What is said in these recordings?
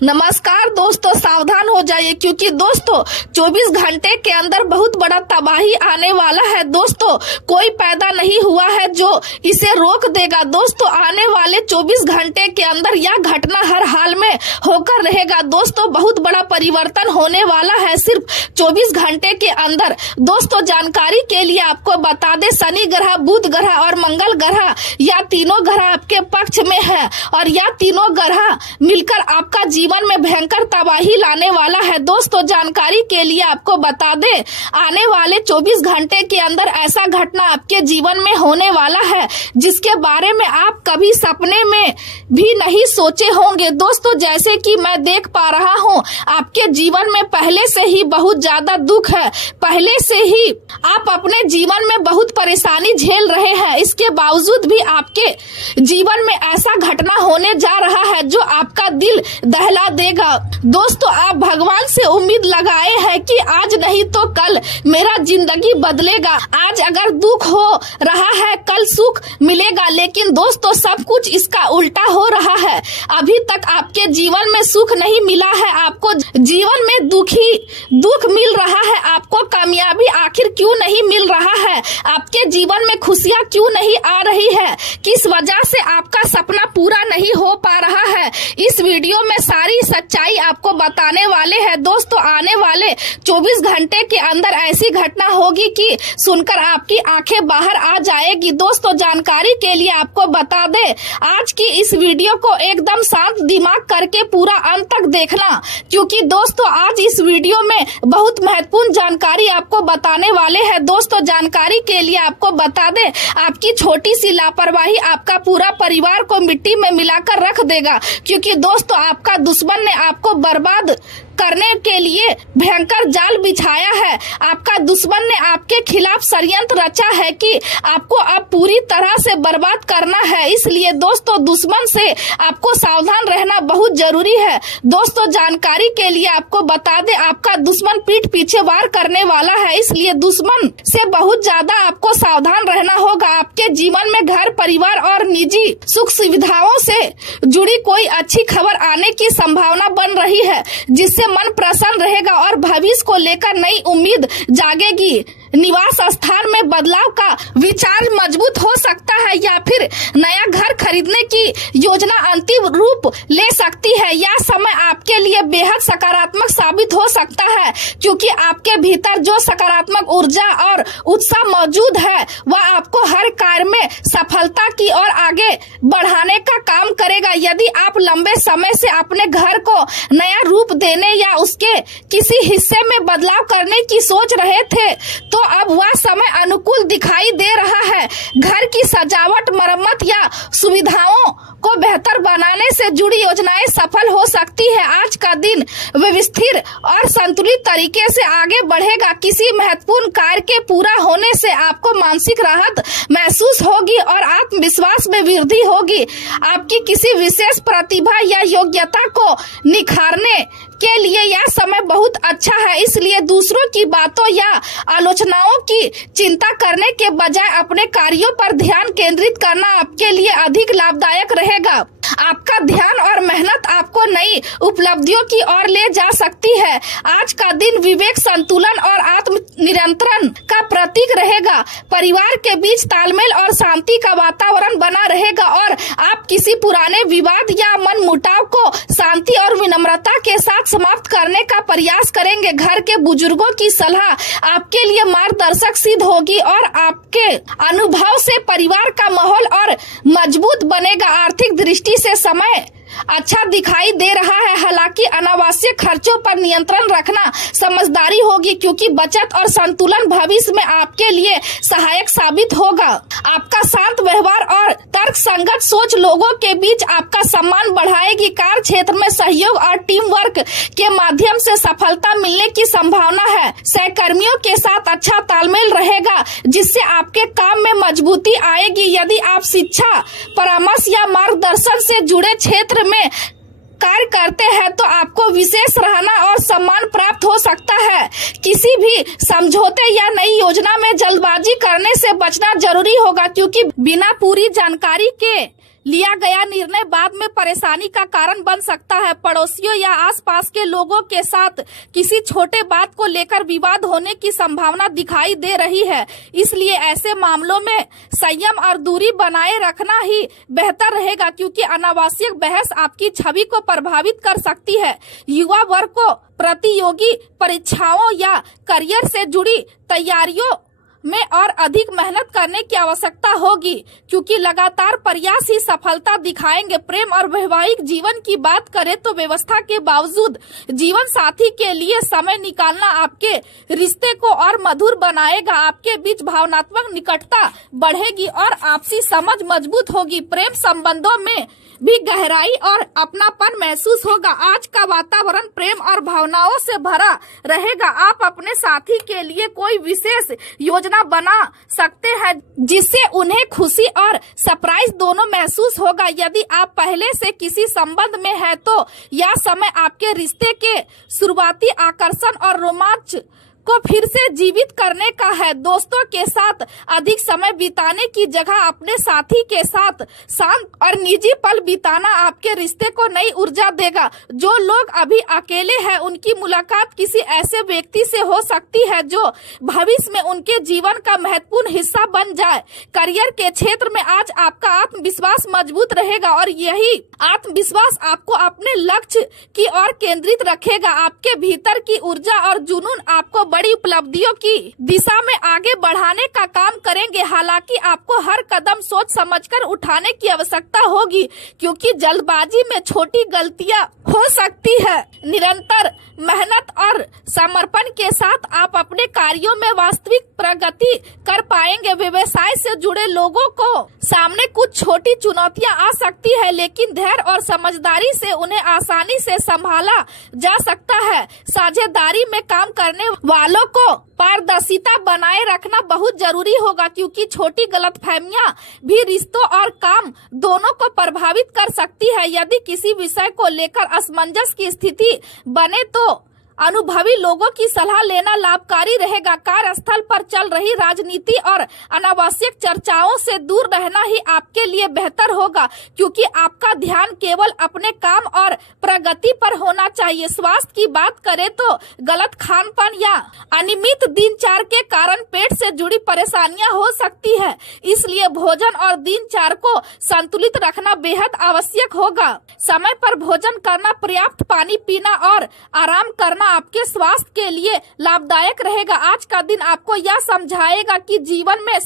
नमस्कार दोस्तों, सावधान हो जाइए क्योंकि दोस्तों 24 घंटे के अंदर बहुत बड़ा तबाही आने वाला है। दोस्तों कोई पैदा नहीं हुआ है जो इसे रोक देगा। दोस्तों आने वाले 24 घंटे के अंदर यह घटना हर हाल में होकर रहेगा। दोस्तों बहुत बड़ा परिवर्तन होने वाला है सिर्फ 24 घंटे के अंदर। दोस्तों जानकारी के लिए आपको बता दें, शनि ग्रह, बुध ग्रह और मंगल ग्रह, यह तीनों ग्रह आपके पक्ष में है और यह तीनों ग्रह मिलकर आपका जीवन में भयंकर तबाही लाने वाला है। दोस्तों जानकारी के लिए आपको बता दें, आने वाले 24 घंटे के अंदर ऐसा घटना आपके जीवन में होने वाला है जिसके बारे में आप कभी सपने में भी नहीं सोचे होंगे। दोस्तों जैसे कि मैं देख पा रहा हूं, आपके जीवन में पहले से ही बहुत ज्यादा दुख है, पहले से ही आप अपने जीवन में बहुत परेशानी झेल रहे हैं। इसके बावजूद भी आपके जीवन में ऐसा घटना होने जा रहा है जो आपका दिल दहला देगा। दोस्तों आप भगवान से उम्मीद लगाए हैं कि आज नहीं तो कल मेरा जिंदगी बदलेगा, आज अगर दुख हो रहा है कल सुख मिलेगा। लेकिन दोस्तों सब कुछ इसका उल्टा हो रहा है। अभी तक आपके जीवन में सुख नहीं मिला है, आपको जीवन में दुख मिल रहा है। आपको कामयाबी आखिर क्यों नहीं मिल रहा है? आपके जीवन में खुशियां क्यों नहीं आ रही है? किस वजह से आपका सपना पूरा नहीं हो पा रहा है? इस वीडियो में सारी सच्चाई आपको बताने वाले हैं। दोस्तों आने वाले 24 घंटे के अंदर ऐसी घटना होगी कि सुनकर आपकी आंखें बाहर आ जाएगी। दोस्तों जानकारी के लिए आपको बता दें, आज की इस वीडियो को एकदम शांत दिमाग करके पूरा अंत तक देखना, क्योंकि दोस्तों आज इस वीडियो में बहुत महत्वपूर्ण जानकारी आपको बताने वाले हैं। दोस्तों जानकारी के लिए आपको बता दें, आपकी छोटी सी लापरवाही आपका पूरा परिवार को मिट्टी में मिलाकर रख देगा, क्योंकि दोस्तों आपका दुश्मन ने आपको बर्बाद करने के लिए भयंकर जाल बिछाया है। आपका दुश्मन ने आपके खिलाफ षड्यंत्र रचा है कि आपको अब पूरी तरह से बर्बाद करना है। इसलिए दोस्तों दुश्मन से आपको सावधान रहना बहुत जरूरी है। दोस्तों जानकारी के लिए आपको बता दें, आपका दुश्मन पीठ पीछे वार करने वाला है, इसलिए दुश्मन से बहुत ज्यादा आपको सावधान रहना होगा। आपके जीवन में घर, परिवार और निजी सुख सुविधाओं से जुड़ी कोई अच्छी खबर आने की संभावना बन रही है, जिससे मन प्रसन्न रहेगा और भविष्य को लेकर नई उम्मीद जागेगी। निवास स्थान में बदलाव का विचार मजबूत हो सकता है या फिर नया घर खरीदने की योजना अंतिम रूप ले सकती है। यह समय आपके लिए बेहद सकारात्मक साबित हो सकता है, क्योंकि आपके भीतर जो सकारात्मक ऊर्जा और उत्साह मौजूद है वह आपको हर कार्य में सफलता की ओर आगे बढ़ाने का काम करेगा। यदि आप लंबे समय से अपने घर को नया रूप देने या उसके किसी हिस्से में बदलाव करने की सोच रहे थे तो अब वह समय अनुकूल दिखाई दे रहा है। घर की सजावट, मरम्मत या सुविधाओं को बेहतर बनाने से जुड़ी योजनाएं सफल हो सकती है। आज का दिन व्यवस्थित और संतुलित तरीके से आगे बढ़ेगा। किसी महत्वपूर्ण कार्य के पूरा होने से आपको मानसिक राहत महसूस होगी और आत्मविश्वास में वृद्धि होगी। आपकी किसी विशेष प्रतिभा या योग्यता को निखारने के लिए यह समय बहुत अच्छा है, इसलिए दूसरों की बातों या आलोचनाओं की चिंता करने के बजाय अपने कार्यों पर ध्यान केंद्रित करना आपके लिए अधिक लाभदायक रहेगा। आपका ध्यान और मेहनत आपको नई उपलब्धियों की ओर ले जा सकती है। आज का दिन विवेक, संतुलन और आत्म नियंत्रण का प्रतीक रहेगा। परिवार के बीच तालमेल और शांति का वातावरण बना रहेगा और आप किसी पुराने विवाद या मनमुटाव को शांति और विनम्रता के साथ समाप्त करने का प्रयास करेंगे। घर के बुजुर्गों की सलाह आपके लिए मार्गदर्शक सिद्ध होगी और आपके अनुभव से परिवार का माहौल और मजबूत बनेगा। आर्थिक दृष्टि से समय अच्छा दिखाई दे रहा है, हालांकि अनावश्यक खर्चों पर नियंत्रण रखना समझदारी होगी, क्योंकि बचत और संतुलन भविष्य में आपके लिए सहायक साबित होगा। आपका शांत व्यवहार और तर्क संगत सोच लोगों के बीच आपका सम्मान बढ़ाएगी। कार्य क्षेत्र में सहयोग और टीम वर्क के माध्यम से सफलता मिलने की संभावना है। सहकर्मियों के साथ अच्छा तालमेल रहेगा, जिससे आपके काम में मजबूती आएगी। यदि आप शिक्षा, परामर्श या मार्गदर्शन से जुड़े क्षेत्र में कार्य करते हैं तो आपको विशेष रहना और सम्मान प्राप्त हो सकता है। किसी भी समझौते या नई योजना में जल्दबाजी करने से बचना जरूरी होगा, क्योंकि बिना पूरी जानकारी के लिया गया निर्णय बाद में परेशानी का कारण बन सकता है। पड़ोसियों या आसपास के लोगों के साथ किसी छोटे बात को लेकर विवाद होने की संभावना दिखाई दे रही है, इसलिए ऐसे मामलों में संयम और दूरी बनाए रखना ही बेहतर रहेगा, क्योंकि अनावश्यक बहस आपकी छवि को प्रभावित कर सकती है। युवा वर्ग को प्रतियोगी परीक्षाओं या करियर से जुड़ी तैयारियों में और अधिक मेहनत करने की आवश्यकता होगी, क्योंकि लगातार प्रयास ही सफलता दिखाएंगे। प्रेम और वैवाहिक जीवन की बात करें तो व्यवस्था के बावजूद जीवन साथी के लिए समय निकालना आपके रिश्ते को और मधुर बनाएगा। आपके बीच भावनात्मक निकटता बढ़ेगी और आपसी समझ मजबूत होगी। प्रेम संबंधों में भी गहराई और अपनापन महसूस होगा। आज का वातावरण प्रेम और भावनाओं से भरा रहेगा। आप अपने साथी के लिए कोई विशेष योजना बना सकते हैं जिससे उन्हें खुशी और सरप्राइज दोनों महसूस होगा। यदि आप पहले से किसी संबंध में हैं तो यह समय आपके रिश्ते के शुरुआती आकर्षण और रोमांच को फिर से जीवित करने का है। दोस्तों के साथ अधिक समय बिताने की जगह अपने साथी के साथ शांत और निजी पल बिताना आपके रिश्ते को नई ऊर्जा देगा। जो लोग अभी अकेले हैं उनकी मुलाकात किसी ऐसे व्यक्ति से हो सकती है जो भविष्य में उनके जीवन का महत्वपूर्ण हिस्सा बन जाए। करियर के क्षेत्र में आज आपका आत्मविश्वास मजबूत रहेगा और यही आत्मविश्वास आपको अपने लक्ष्य की ओर केंद्रित रखेगा। आपके भीतर की ऊर्जा और जुनून आपको बड़ी उपलब्धियों की दिशा में आगे बढ़ाने का काम करेंगे। हालांकि आपको हर कदम सोच समझकर उठाने की आवश्यकता होगी, क्योंकि जल्दबाजी में छोटी गलतियां हो सकती है। निरंतर मेहनत और समर्पण के साथ आप अपने कार्यों में वास्तविक प्रगति कर पाएंगे। व्यवसाय से जुड़े लोगों को सामने कुछ छोटी चुनौतियां आ सकती है, लेकिन धैर्य और समझदारी से उन्हें आसानी से संभाला जा सकता है। साझेदारी में काम करने वालों को पारदर्शिता बनाए रखना बहुत जरूरी होगा, क्योंकि छोटी गलतफहमियां भी रिश्तों और काम दोनों को प्रभावित कर सकती है। यदि किसी विषय को लेकर असमंजस की स्थिति बने तो अनुभवी लोगों की सलाह लेना लाभकारी रहेगा। कार्यस्थल पर चल रही राजनीति और अनावश्यक चर्चाओं से दूर रहना ही आपके लिए बेहतर होगा, क्योंकि आपका ध्यान केवल अपने काम और प्रगति पर होना चाहिए। स्वास्थ्य की बात करें तो गलत खानपान या अनियमित दिनचर्या के कारण पेट से जुड़ी परेशानियां हो सकती है, इसलिए भोजन और दिनचर्या को संतुलित रखना बेहद आवश्यक होगा। समय पर भोजन करना, पर्याप्त पानी पीना और आराम करना आपके स्वास्थ्य के लिए लाभदायक रहेगा। आज का दिन आपको यह समझाएगा कि जीवन में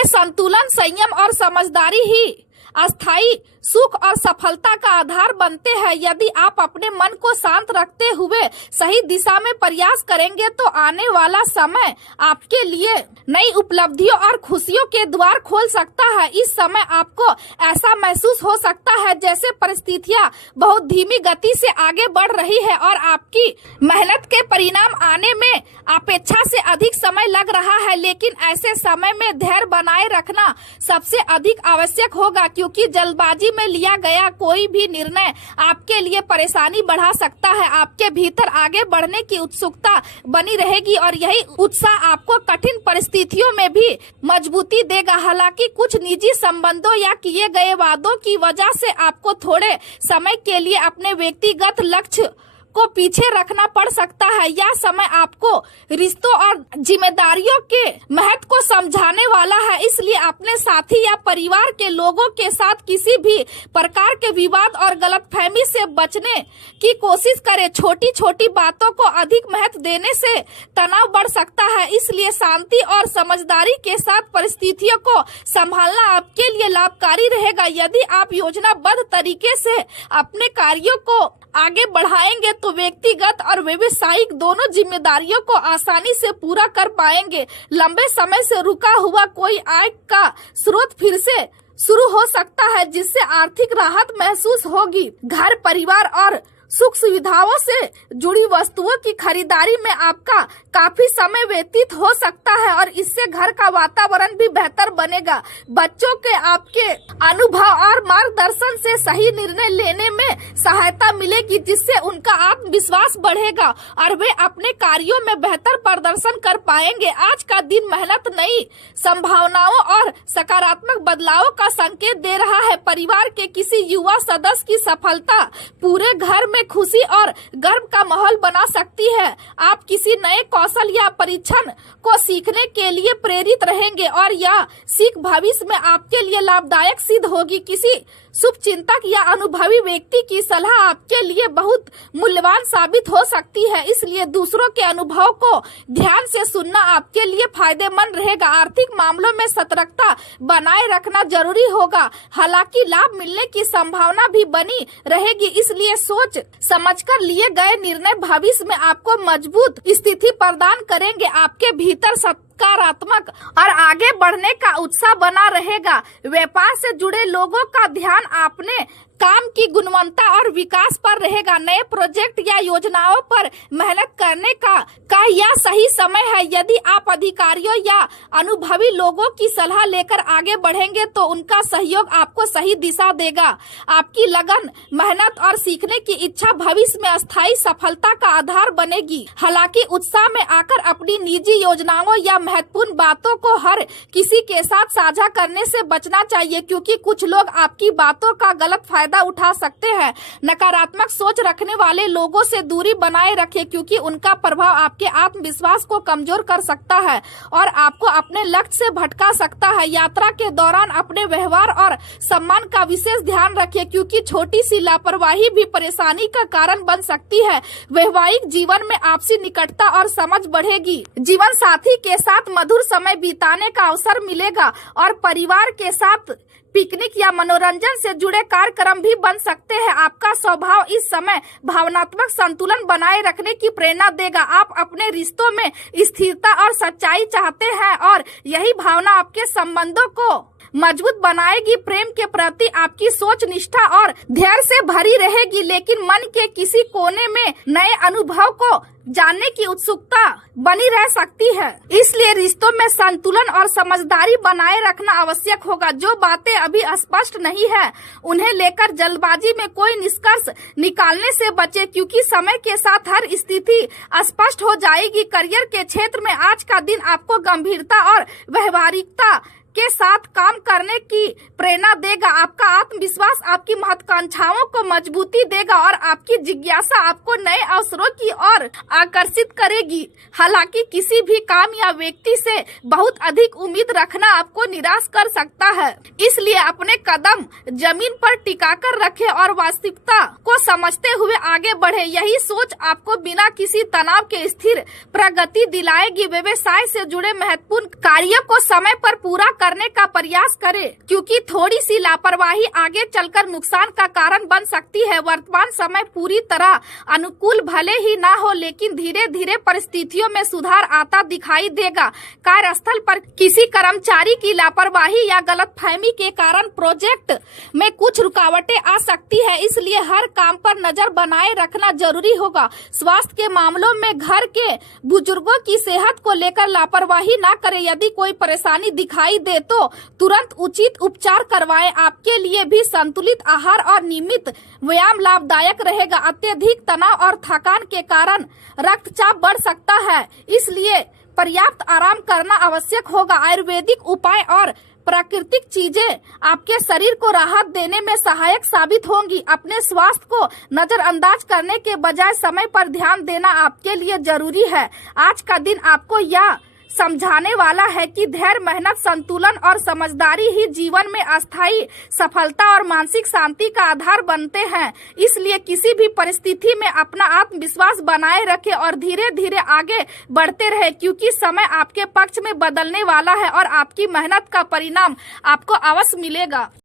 संतुलन, संयम और समझदारी ही अस्थायी सुख और सफलता का आधार बनते हैं। यदि आप अपने मन को शांत रखते हुए सही दिशा में प्रयास करेंगे तो आने वाला समय आपके लिए नई उपलब्धियों और खुशियों के द्वार खोल सकता है। इस समय आपको ऐसा महसूस हो सकता है जैसे परिस्थितियां बहुत धीमी गति से आगे बढ़ रही है और आपकी मेहनत के परिणाम आने में अपेक्षा से अधिक समय लग रहा है, लेकिन ऐसे समय में धैर्य बनाए रखना सबसे अधिक आवश्यक होगा, क्योंकि जल्दबाजी में लिया गया कोई भी निर्णय आपके लिए परेशानी बढ़ा सकता है। आपके भीतर आगे बढ़ने की उत्सुकता बनी रहेगी और यही उत्साह आपको कठिन परिस्थितियों में भी मजबूती देगा। हालांकि कुछ निजी संबंधों या किए गए वादों की वजह से आपको थोड़े समय के लिए अपने व्यक्तिगत लक्ष्य को पीछे रखना पड़ सकता है। यह समय आपको रिश्तों और जिम्मेदारियों के महत्व को समझाने वाला है, इसलिए अपने साथी या परिवार के लोगों के साथ किसी भी प्रकार के विवाद और गलतफहमी से बचने की कोशिश करें। छोटी छोटी बातों को अधिक महत्व देने से तनाव बढ़ सकता है, इसलिए शांति और समझदारी के साथ परिस्थितियों को संभालना आपके लिए लाभकारी रहेगा। यदि आप योजनाबद्ध तरीके से अपने कार्यों को आगे बढ़ाएंगे तो व्यक्तिगत और व्यवसायिक दोनों जिम्मेदारियों को आसानी से पूरा कर पाएंगे। लंबे समय से रुका हुआ कोई आय का स्रोत फिर से शुरू हो सकता है, जिससे आर्थिक राहत महसूस होगी। घर, परिवार और सुख सुविधाओं से जुड़ी वस्तुओं की खरीदारी में आपका काफी समय व्यतीत हो सकता है और इससे घर का वातावरण भी बेहतर बनेगा। बच्चों के आपके अनुभव और मार्गदर्शन से सही निर्णय लेने में सहायता मिलेगी, जिससे उनका आत्मविश्वास बढ़ेगा और वे अपने कार्यों में बेहतर प्रदर्शन कर पाएंगे। आज का दिन मेहनत, नई संभावनाओं और सकारात्मक बदलाव का संकेत दे रहा है। परिवार के किसी युवा सदस्य की सफलता पूरे घर में खुशी और गर्व का माहौल बना सकती है। आप किसी नए कौशल या परीक्षण को सीखने के लिए प्रेरित रहेंगे और यह सीख भविष्य में आपके लिए लाभदायक सिद्ध होगी। किसी शुभ चिंतक या अनुभवी व्यक्ति की सलाह आपके लिए बहुत मूल्यवान साबित हो सकती है, इसलिए दूसरों के अनुभव को ध्यान से सुनना आपके लिए फायदेमंद रहेगा। आर्थिक मामलों में सतर्कता बनाए रखना जरूरी होगा, हालांकि लाभ मिलने की संभावना भी बनी रहेगी, इसलिए सोच समझकर लिए गए निर्णय भविष्य में आपको मजबूत स्थिति प्रदान करेंगे। आपके भीतर सकारात्मक और आगे बढ़ने का उत्साह बना रहेगा। व्यापार से जुड़े लोगों का ध्यान आपने काम की गुणवत्ता और विकास पर रहेगा। नए प्रोजेक्ट या योजनाओं पर मेहनत करने का यह सही समय है। यदि आप अधिकारियों या अनुभवी लोगों की सलाह लेकर आगे बढ़ेंगे तो उनका सहयोग आपको सही दिशा देगा। आपकी लगन, मेहनत और सीखने की इच्छा भविष्य में अस्थायी सफलता का आधार बनेगी। हालांकि उत्साह में आकर अपनी निजी योजनाओं या महत्वपूर्ण बातों को हर किसी के साथ साझा करने से बचना चाहिए, क्योंकि कुछ लोग आपकी बातों का गलत फायदा उठा सकते हैं। नकारात्मक सोच रखने वाले लोगों से दूरी बनाए रखें, क्योंकि उनका प्रभाव आपके आत्मविश्वास को कमजोर कर सकता है और आपको अपने लक्ष्य से भटका सकता है। यात्रा के दौरान अपने व्यवहार और सम्मान का विशेष ध्यान रखें, क्योंकि छोटी सी लापरवाही भी परेशानी का कारण बन सकती है। वैवाहिक जीवन में आपसी निकटता और समझ बढ़ेगी। जीवन साथी के साथ मधुर समय बिताने का अवसर मिलेगा और परिवार के साथ पिकनिक या मनोरंजन से जुड़े कार्यक्रम भी बन सकते हैं। आपका स्वभाव इस समय भावनात्मक संतुलन बनाए रखने की प्रेरणा देगा। आप अपने रिश्तों में स्थिरता और सच्चाई चाहते हैं और यही भावना आपके संबंधों को मजबूत बनाएगी। प्रेम के प्रति आपकी सोच निष्ठा और धैर्य से भरी रहेगी, लेकिन मन के किसी कोने में नए अनुभव को जानने की उत्सुकता बनी रह सकती है। इसलिए रिश्तों में संतुलन और समझदारी बनाए रखना आवश्यक होगा। जो बातें अभी स्पष्ट नहीं है उन्हें लेकर जल्दबाजी में कोई निष्कर्ष निकालने से बचे, क्योंकि समय के साथ हर स्थिति स्पष्ट हो जाएगी। करियर के क्षेत्र में आज का दिन आपको गंभीरता और व्यवहारिकता के साथ काम करने की प्रेरणा देगा। आपका आत्मविश्वास आपकी महत्वाकांक्षाओं को मजबूती देगा और आपकी जिज्ञासा आपको नए अवसरों की ओर आकर्षित करेगी। हालांकि किसी भी काम या व्यक्ति से बहुत अधिक उम्मीद रखना आपको निराश कर सकता है, इसलिए अपने कदम जमीन पर टिकाकर रखें और वास्तविकता को समझते हुए आगे बढ़े। यही सोच आपको बिना किसी तनाव के स्थिर प्रगति दिलाएगी। व्यवसाय से जुड़े महत्वपूर्ण कार्यों को समय पर पूरा करने का प्रयास करें, क्योंकि थोड़ी सी लापरवाही आगे चलकर नुकसान का कारण बन सकती है। वर्तमान समय पूरी तरह अनुकूल भले ही ना हो, लेकिन धीरे धीरे परिस्थितियों में सुधार आता दिखाई देगा। कार्यस्थल पर किसी कर्मचारी की लापरवाही या गलतफहमी के कारण प्रोजेक्ट में कुछ रुकावटें आ सकती है, इसलिए हर काम पर नजर बनाए रखना जरूरी होगा। स्वास्थ्य के मामलों में घर के बुजुर्गों की सेहत को लेकर लापरवाही ना करें। यदि कोई परेशानी दिखाई दे तो तुरंत उचित उपचार करवाएं। आपके लिए भी संतुलित आहार और नियमित व्यायाम लाभदायक रहेगा। अत्यधिक तनाव और थकान के कारण रक्तचाप बढ़ सकता है, इसलिए पर्याप्त आराम करना आवश्यक होगा। आयुर्वेदिक उपाय और प्राकृतिक चीजें आपके शरीर को राहत देने में सहायक साबित होंगी। अपने स्वास्थ्य को नजरअंदाज करने के बजाय समय पर ध्यान देना आपके लिए जरूरी है। आज का दिन आपको यह समझाने वाला है कि धैर्य, मेहनत, संतुलन और समझदारी ही जीवन में अस्थायी सफलता और मानसिक शांति का आधार बनते हैं। इसलिए किसी भी परिस्थिति में अपना आत्मविश्वास बनाए रखें और धीरे धीरे आगे बढ़ते रहे, क्योंकि समय आपके पक्ष में बदलने वाला है और आपकी मेहनत का परिणाम आपको अवश्य मिलेगा।